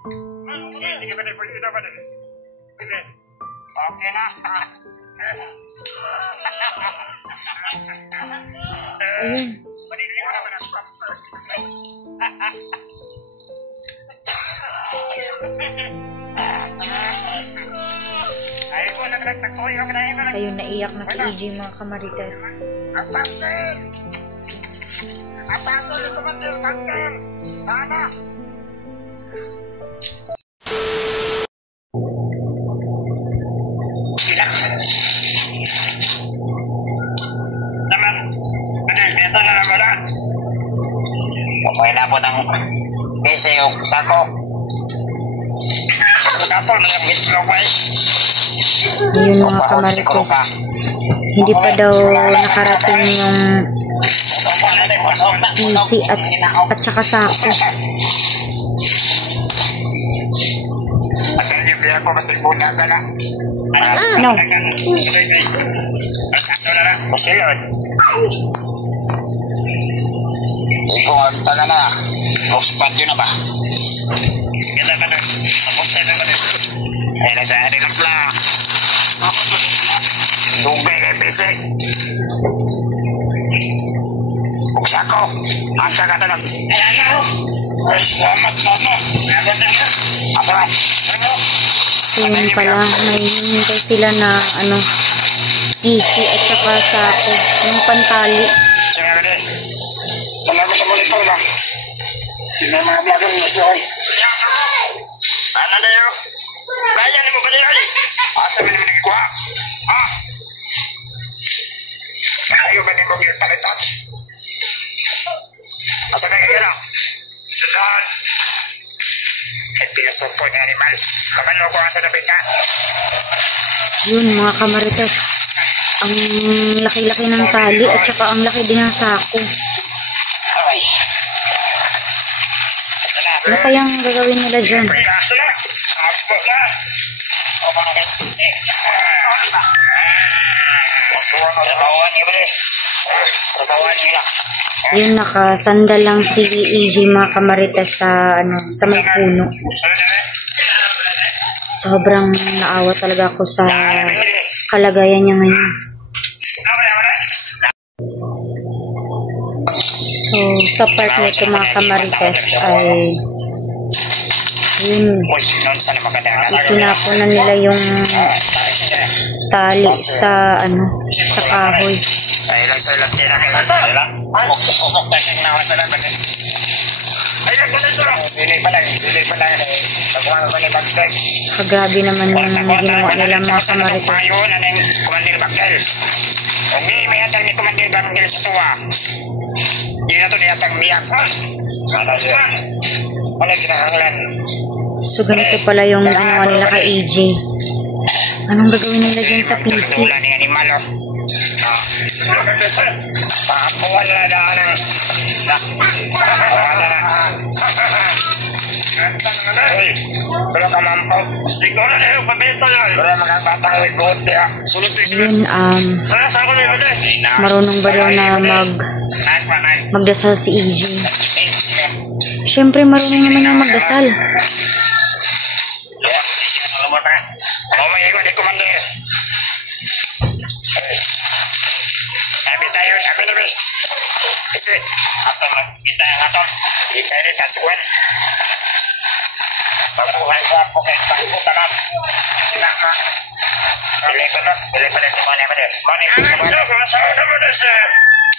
Okay na. Ayun. Ayun, naiyak na si EJ mga kamarites. Atasel itu mandir kanker. Mana? Okay na po ng PC yung sako. Ayun mga kamarites. Hindi pa daw nakarating yung PC at saka sako. No. Ikaw ang tala na. Rosebud yun na ba? Sige na na. Tapos na na. Ay, relax lang. Tubig kay PC. Buksa ko. Asa ka talag. Ay, ano? Ay, salamat mo. Asa ka? So yun pala, may hintay sila na PC at saka sako. Yung pantali. Sige ka din. Wala ko sa monitor lang. Sino yung mga vlogger nyo siya? Ano na yun? Kaya ni mo ba niya? Asa ba naman nagkikuha? Ha? Kaya ba ni mo palitan? Asa na kaya na? Sudan! Ay pinasumpon ng animal. Kamalo ko asa na ka? Yun mga kamarites. Ang laki-laki ng tali at saka ang laki din ng sako. Ano kayang gagawin nila dyan? Yun, nakasandal lang si EJ mga kamarites sa may puno. Sobrang naawa talaga ako sa kalagayan niya ngayon. So, sa part nito mga kamarites ay yun, itinapon na nila yung tali sa sa kahoy. Grabe naman yung ginawa nila mga kamarites. Okay, may atang ni Commander Bangil sa tuwa. Hindi na ito niyatang miyak. Wala kinahanglan. So, ganito pala yung ginawa nila kay EJ. Anong gagawin nila dyan sa PC? Wala ni animal, oh. Wala na daan ng... Wala na. Pero kamampaw. Ikaw na yung pabenta yan. Pero magkabatang wikot niya. Sulot to yun, marunong ba daw na magdasal si EJ? Siyempre marunong naman yung magdasal. May iwan ni Commander. Sabi tayo, sabi na ba? Kasi, kita yang aton. Kita ini kasuan. Kasuan ko ako kay pagkutanan. Sinaka. Pilih ko na. Pilih pa rin si Mani ba din? Mani, sa Mani. Saan na ba na siya?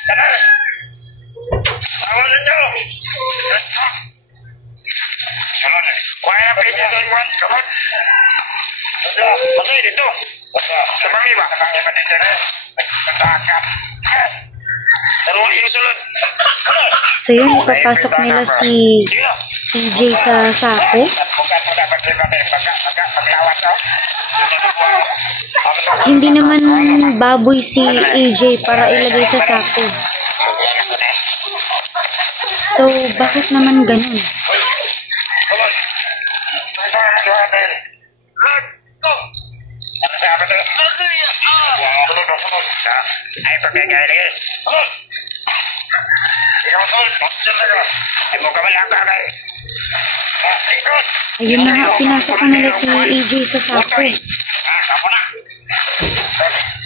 Sana? Awalan niyo. Salon. Kuha na pisi sa iwan. Salon. Masay dito. Sa Mani ba? Sa Mani ba dito na? Magtakap. Salon yung salon. So yun, ipapasok nila si EJ sa sako. Hindi naman baboy si EJ para ilagay sa sako. So, bakit naman ganun? Ay, pagkakali. Ikaw, Sol, bakit ka? Ay mo ka malaka kay. Ikaw, Ayun na nga, pinasok na nila si EJ sa sako. Ako na.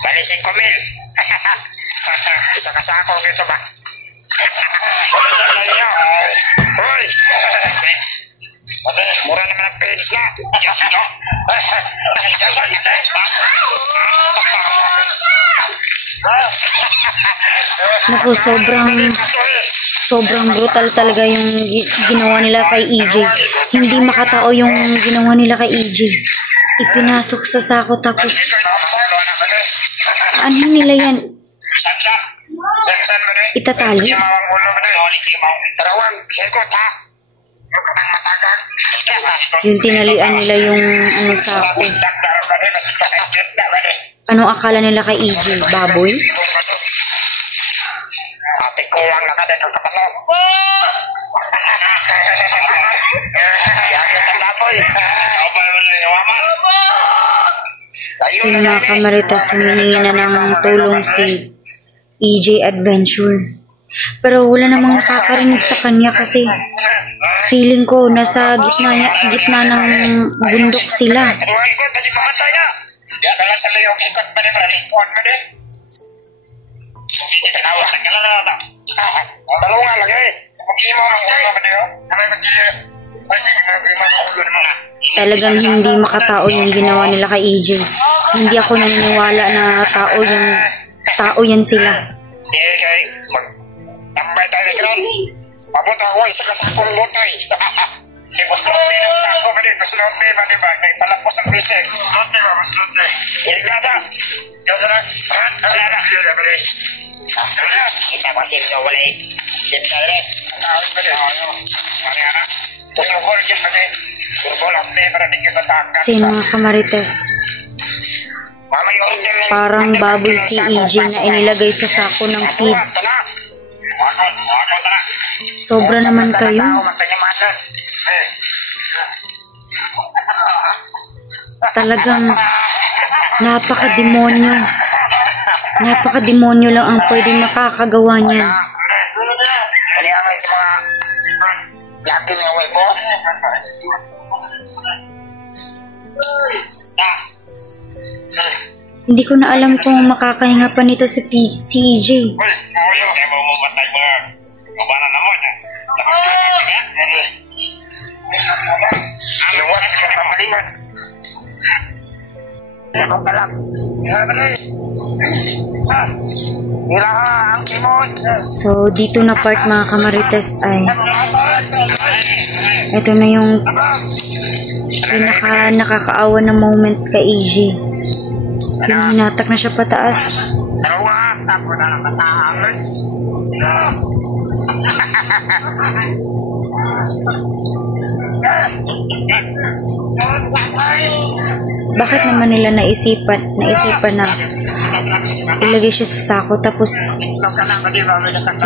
Bali 5,000. Isa ka sako dito ba? Hoy! Mura naman ang page na. Naku, sobrang brutal talaga yung ginawa nila kay EJ. Hindi makatao yung ginawa nila kay EJ. Ipinasok sa sako tapos ano nila yan? Itatali? Yung tinalian nila yung ano sako. Anong akala nila kay EJ? Baboy? Ate ko lang na dito sa palo. Si mga kamaritas, humingi na ng tulong si EJ Adventure. Pero wala namang nakakarinig sa kanya kasi feeling ko nasa gitna ng bundok sila. Talagang hindi makatao yung ginawa nila kay EJ. Hindi ako naniniwala na tao yan sila. Tambay tayo kran. Mabot ako isa ka sakong botay. Ibuslote ng sako ba din? Buslote ba diba? Palapos ang bisig. Buslote ba? Buslote. Ilgasa. Ilgasa na. Alala. Ilgasa ba din? Kita masin daw wala eh. Kita rin. Nakawin ba din? Ano? Mariana. Pusukol dyan ba din? Kurbol ang para di kita takas. Si mga kamarites. Parang baboy si EJ na inilagay sa sako ng feeds. Sobra naman kayo. Talagang napaka-demonyo. Napaka-demonyo lang ang pwedeng makakagawa niyan. Hindi ko na alam kung makakahinga pa nito si EJ. So dito na part mga kamarites ay ito na yung nakakaawa na moment kay EJ. Yung hinatak na siya pataas. Bakit naman nila naisipan na ilagay siya sa sako tapos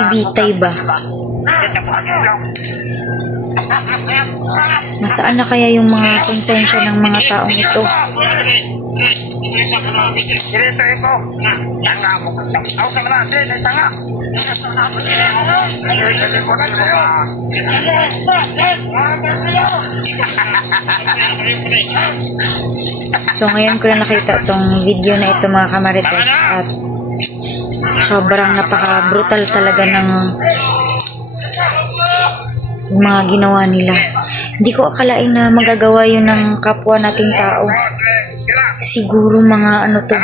ibitay ba? Nasaan na kaya yung mga konsensya ng mga taong ito? So ngayon ko lang nakita itong video na ito mga kamarites at sobrang napaka-brutal talaga ng mga ginawa nila. Hindi ko akalain na magagawa yun ng kapwa nating tao. Siguro mga ano to,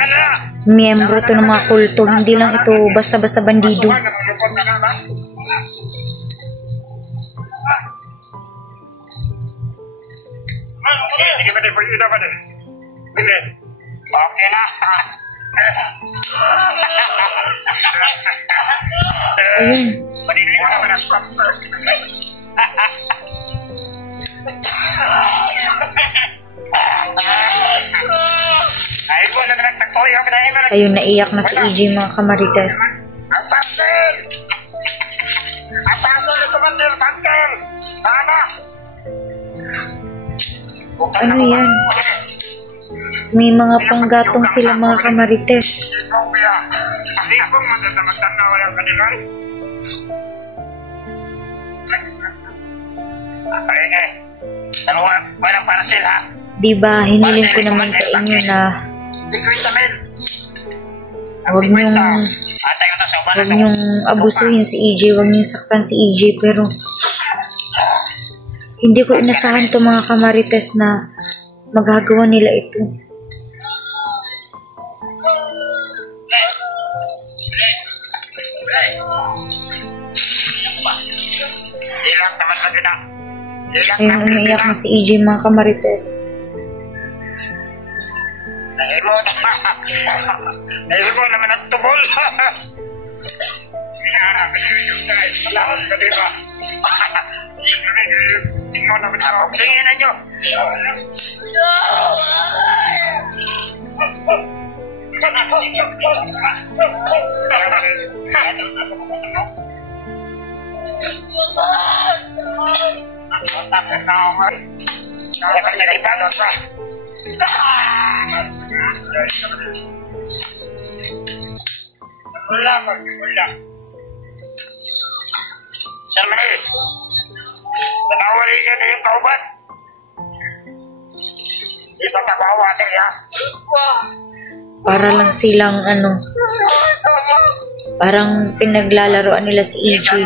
miyembro to ng mga kulto. Hindi lang ito basta-basta bandido. Okay na. Ayun. Ayun, naiyak na si EJ mga kamarites. Ano yan? May mga panggatong sila mga kamarites. Walang parcel ha. Di ba hiniling ko naman sa inyo na huwag niyong abusuhin si EJ, huwag niyong saktan si EJ, pero hindi ko inasahan to mga kamarites na magagawa nila ito. Ayun, umiiyak na si EJ mga kamarites. Nahimo naman ang tubol. Salamat ka diba? Singin na nyo. Salmani, tanawari niya na yung kaubat. Isang tabawa niya. Para lang silang parang pinaglalaroan nila si EJ.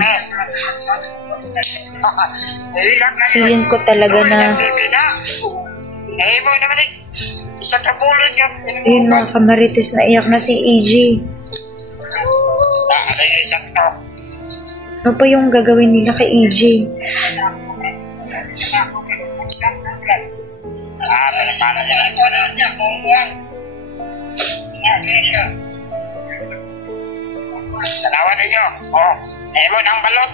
Feeling ko talaga na ayun mga kamarites, naiyak na si EJ. Ano pa yung gagawin nila kay EJ? Sanawan ninyo. Oh, mo ng balot.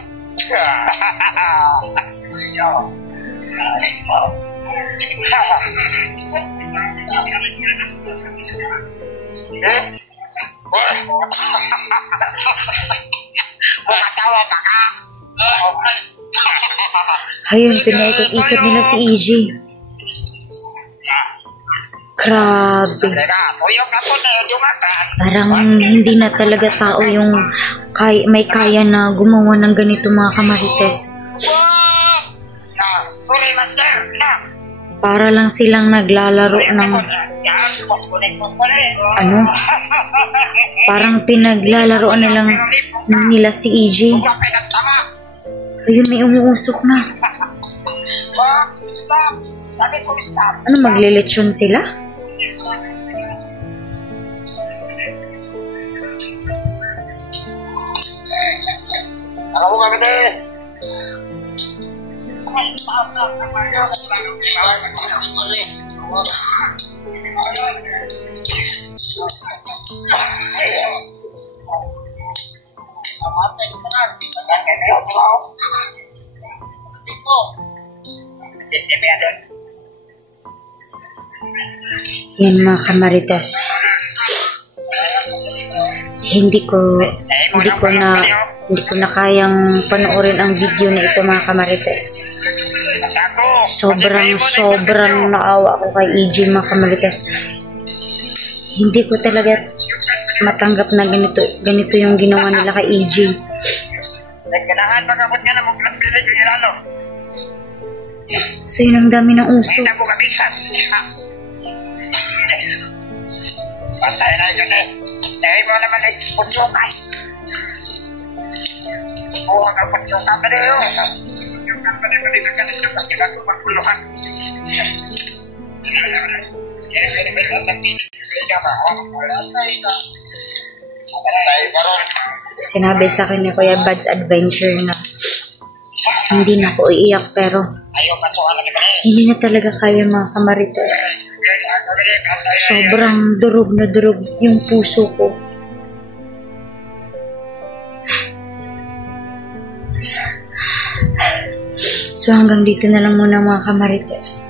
Ayun, pinaikot-ikot nila si EJ. Grabe. Parang hindi na talaga tao yung may kaya na gumawa ng ganito mga kamarites. Para lang silang naglalaro ng parang pinaglalaroan nila si EJ. Ayun, may umuusok na. Ano, magliletsyon sila? Ako ka gede. Yan mga kamarites. Hindi ko na kayang panoorin ang video na ito mga kamarites. Sobrang naawa ako kay EJ mga kamarites. Hindi ko talaga matanggap na ganito yung ginawa nila kay EJ. So yun, ang dami ng uso. Patay na yun eh. Dahil mo naman ay putyukan. Buha ka putyukan pa rin yun. Putyukan pa rin sa kanila mas kinato magpuluhan. Sinabi sa akin ni Kuya Bad's Adventure na hindi na ako iiyak, pero hindi na talaga kaya mga kamarites. Sobrang durog na durog yung puso ko. So hanggang dito na lang muna mga kamarites.